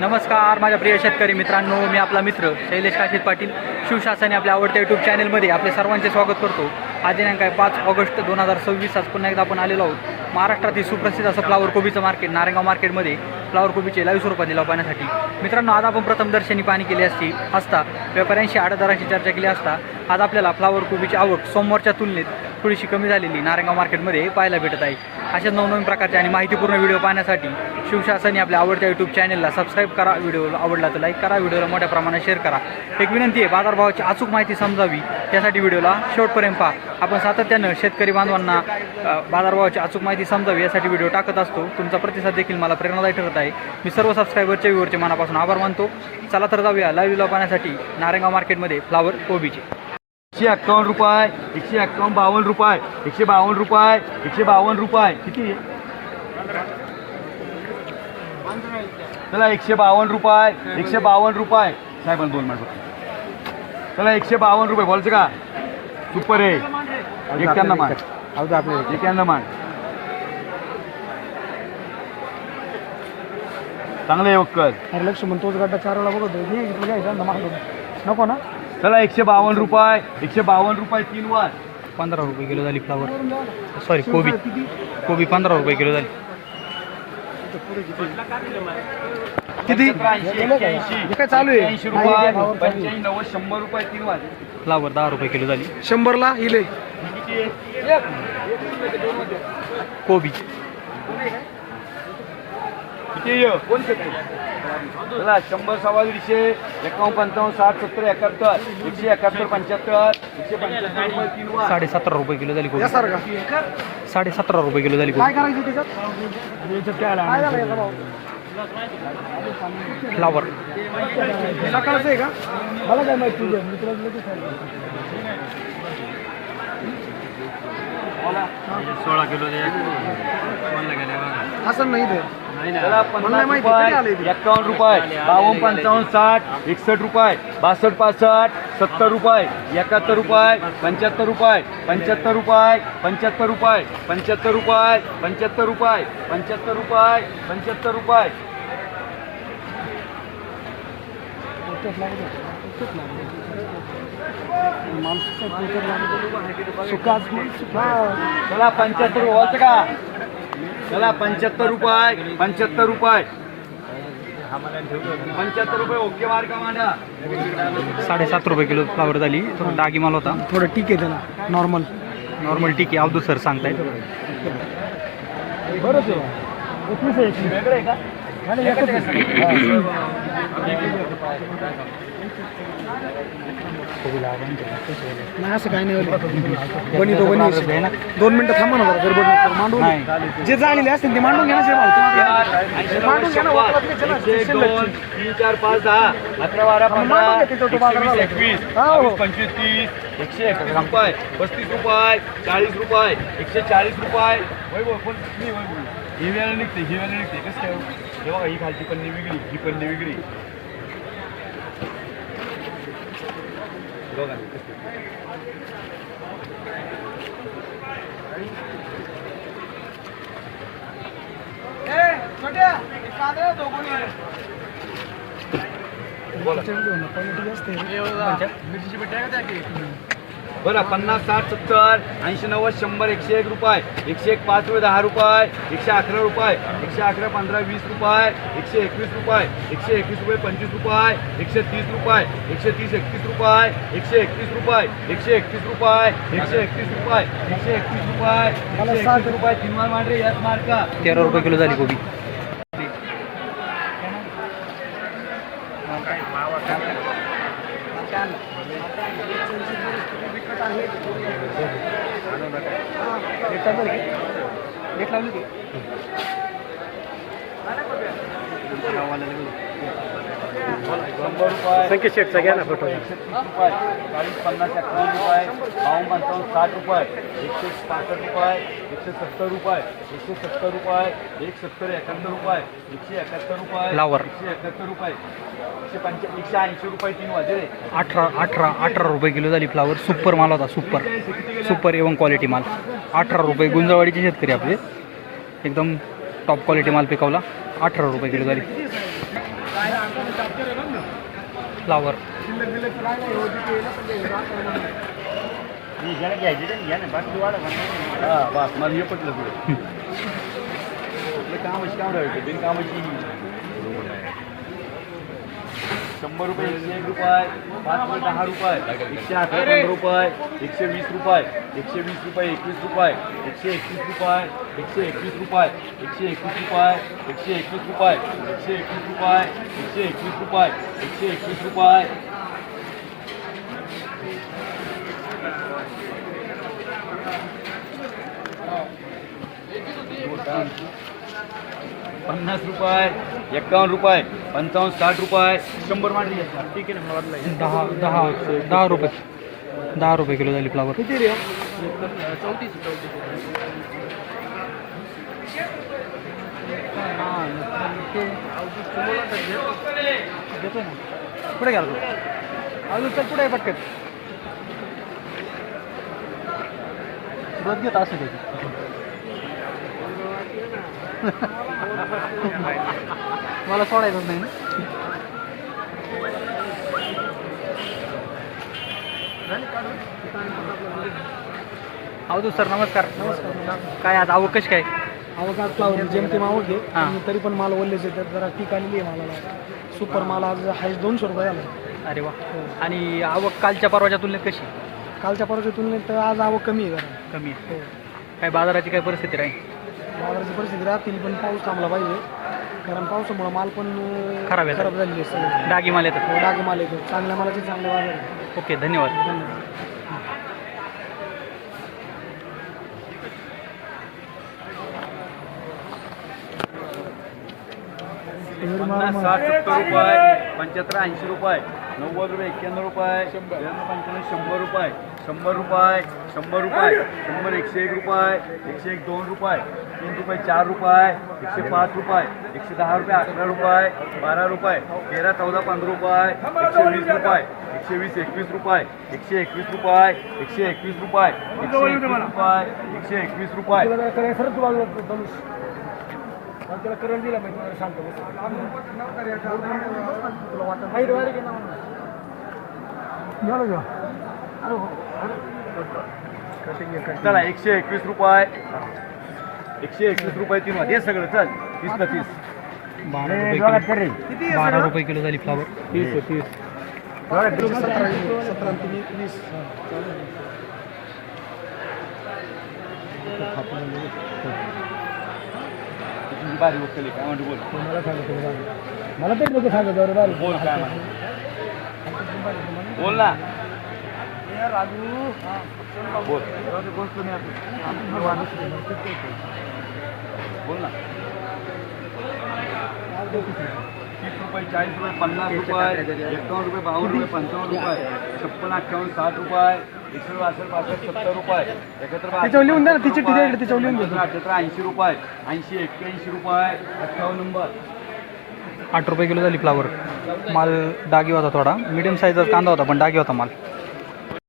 नमस्कार माझ्या प्रिय शेतकरी मित्रांनो, मी आपला मित्र शैलेश काशीद पाटील शिवशासनाने आपल्या आवडत्या यूट्यूब चॅनलमध्ये आपले सर्वांचे स्वागत करतो. आज दिनांक आहे 5 ऑगस्ट 2026. आज पुन्हा एकदा आपण आलेलो आहोत महाराष्ट्रातील सुप्रसिद्ध असं फ्लावर कोबीचं मार्केट नारेगाव मार्केटमध्ये फ्लावर कोबीचे लाईव्ह स्वरूपात लिलाव पाहण्यासाठी. मित्रांनो, आज आपण प्रथम दर्शनी पाहणी केली असता व्यापाऱ्यांशी आडदराची चर्चा केली असता आज आपल्याला फ्लावर कोबीची आवक सोमवारच्या तुलनेत थोडीशी कमी झालेली नारेगाव मार्केटमध्ये पाहायला भेटत आहे. अशा नवनवीन प्रकारचे आणि माहितीपूर्ण व्हिडिओ पाहण्यासाठी शिवशासनाने आपल्या आवडत्या यूट्यूब चॅनलला सबस्क्राईब करा. व्हिडिओला आवडला तर लाईक करा, व्हिडिओला मोठ्या प्रमाणात शेअर करा. एक विनंती आहे, बाजारभावाची अचूक माहिती समजावी त्यासाठी व्हिडिओला शेवटपर्यंत पहा. आपण सातत्यानं शेतकरी बांधवांना बाजारभावाची अचूक माहिती समजावी यासाठी व्हिडिओ टाकत असतो. तुमचा प्रतिसाद देखील मला प्रेरणादायी ठरत आहे. मी सर्व सबस्क्रायबरच्या व्ह्यूवरचे मनापासून आभार मानतो. चला तर जाऊया लाईव्ह व्हिडिओ पाहण्यासाठी नारेगाव मार्केटमध्ये फ्लावर कोबीचे. 151 रुपये, 152 रुपये, 152 रुपये, 152 रुपये. किती? चला 152 रुपये, 152 रुपये. साहेबांना 2 मिनिट. चला 152 रुपये बोलायचं का? सुपर आहे. 51 मान. आपले 51 मान. चांगलं आहे वक्कल. लक्ष म्हणतोच गड्डा 4 वेळा बघतो नको ना. चला 152 रुपये, 152 रुपये 3 वार. 15 रुपये किलो झाली फ्लावर. सॉरी कोबी 15 रुपये किलो झाली. किती? काय चालू आहे? 80 रुपये, 85, 90, 100 रुपये 3 वार. फ्लावर 10 रुपये किलो झाली. 100ला इले कोबी चला 100, 125, 51, 60, 70, 71, 171, 75, 175 रुपये 3 वार. 17.5 रुपये किलो झाली कोबी. 17.5 रुपये किलो झाली कोबी. फ्लावर सकाळचं आहे का? मला काय माहिती तुझ्या मित्राला 16 किलो असं नाही ते. 50 रुपये, 51 रुपये, 52, 55, 60, 61 रुपये, 62, 65, 70 रुपये, 71 रुपये, 75 रुपये, 75 रुपये, 75 रुपये, 75 रुपये, 75 रुपये, 75 रुपये, 75 रुपये. चला 75 होतं का? चला 75 रुपये, 75 रुपये, 75 रुपये. ओके मार्क मांडा. 7.5 रुपये किलो फ्लावर झाली. थोडं डागी माल होता. थोडं ठीक आहे त्याला. नॉर्मल ठीक आहे. अब्दुल सर सांगतायत. बरंच आहे. वेगळं आहे का? नाही असं काही नाही. बनी 2 मिनिटं थांबा ना, गडबड मांडून जे झालेले असतील ते मांडून घ्या. 1, 2, 3, 4, 5, 10, 11, 12, 15, 21, 22, 25, 30, 131 रुपये, 35 रुपये, 40 रुपये, 140 रुपये. ही वेळा निघते, ही वेळा निघते. कसं काय? हे बघा, ही खालची पन्नी वेगळी, ही पन्नी वेगळी. बघा बरं. 50, 60, 70, 80, 90, 100, 101 रुपये, 101, 5 रुपये, 10 रुपये, 111 रुपये, 111, 15, 20 रुपये, 121 रुपये, 121 रुपये, 25 रुपये, 130 रुपये, 130, 31 रुपये, 131 रुपये, 131 रुपये, 131 रुपये, 131 रुपये, 131 रुपये. 3 वार मांडरे. याच मार्का 13 रुपये किलो झाली कोबी. संकेत शेटचा घ्या ना फोटो. 40, 50, 51 रुपये, 52, 55, 60 रुपये, 165 रुपये, 170 रुपये, 170 रुपये, 170, 71 रुपये, 171 रुपये, फ्लावर 171 रुपये, 180 रुपये 3 वाजे. 18 रुपये किलो झाली फ्लावर. सुपर माल होता. सुपर एवं क्वालिटी माल. 18 रुपये. गुंजवाडीचे शेतकरी आपले एकदम टॉप क्वालिटी माल पिकवला. 18 रुपये किलो झाली. फ्लावर हा बस मला हे पटलं पुढे आपलं कामाची काम राहायचं बिनकामाची 100 रुपये 101 रुपये 5 रुपये 10 रुपये 111 रुपये 120 रुपये 120 रुपये 21 रुपये 121 रुपये 121 रुपये 121 रुपये 121 रुपये 121 रुपये 121 रुपये 121 रुपये 50 रुपये 51 रुपये 55 60 रुपये 100 मांडली ठीक आहे ना मला वाटलं 10 रुपये किलो झाली फ्लावर किती रे देतोय ना पुढे गेला तो अजून तर पुढे पटकन सुरुवात घेत असं त्याची मला सोडायचं नाही ना अवधूत सर नमस्कार काय आज आवक कशी काय आवक आज फ्लावर जेमतेम आवक आहे हां. आणि तरी पण माल ओरलेच आहे तर जरा टीक आलेली आहे मालाला सुपर माल आज हायस्ट 200 रुपये झाला अरे वा आणि आवक कालच्या परवाच्या तुलनेत कशी कालच्या परवाच्या तुलनेत आज आवक कमी आहे जरा कमी आहे हो काय बाजाराची काय परिस्थिती राहील बाजाराची परिस्थिती राहतील पण पाऊस थांबला पाहिजे कारण पावसामुळे माल पण खराब येतात. खराब झालेली आहे सगळे डागी माल येतात डाग माल येतो चांगल्या मालाचे चांगले बाजार आहे. ओके धन्यवाद धन्यवाद पन्नास 60 70 रुपये 75 80 रुपये 90 रुपये 91 रुपये 95 100 रुपये 100 रुपये 100 रुपये 100 101 रुपये 101 2 रुपये 3 रुपये 4 रुपये 105 रुपये 110 रुपये 11 रुपये 12 रुपये 13 14 15 रुपये 120 रुपये 120 21 रुपये 121 रुपये 121 रुपये 121 रुपये त्याला करंट दिला पाहिजे शांत चला 121 रुपये 121 रुपये 3 हे सगळं चल 30 ना 30 12 रुपये किलो झाली फ्लावर 17 20 तुझी बारी वकली काय म्हणतो बोल मला तरी लोक सांगत बरं बोल काय म्हणतो बोल ना बोल बोल ना 30 रुपये 40 रुपये 50 रुपये 51 रुपये 52 रुपये 55 रुपये 56 58 60 रुपये 162 62 70 रुपये 71 त्याच्यावर लिहून द्या ना, ती चिठ्ठी द्या इकडे, त्याच्यावर लिहून द्या. 78 80 रुपये 80 81 रुपये 58 नंबर 8 रुपये किलो झाली फ्लावर माल डागी होता थोडा मिडियम साईजचा कांदा होता पण डागी होता माल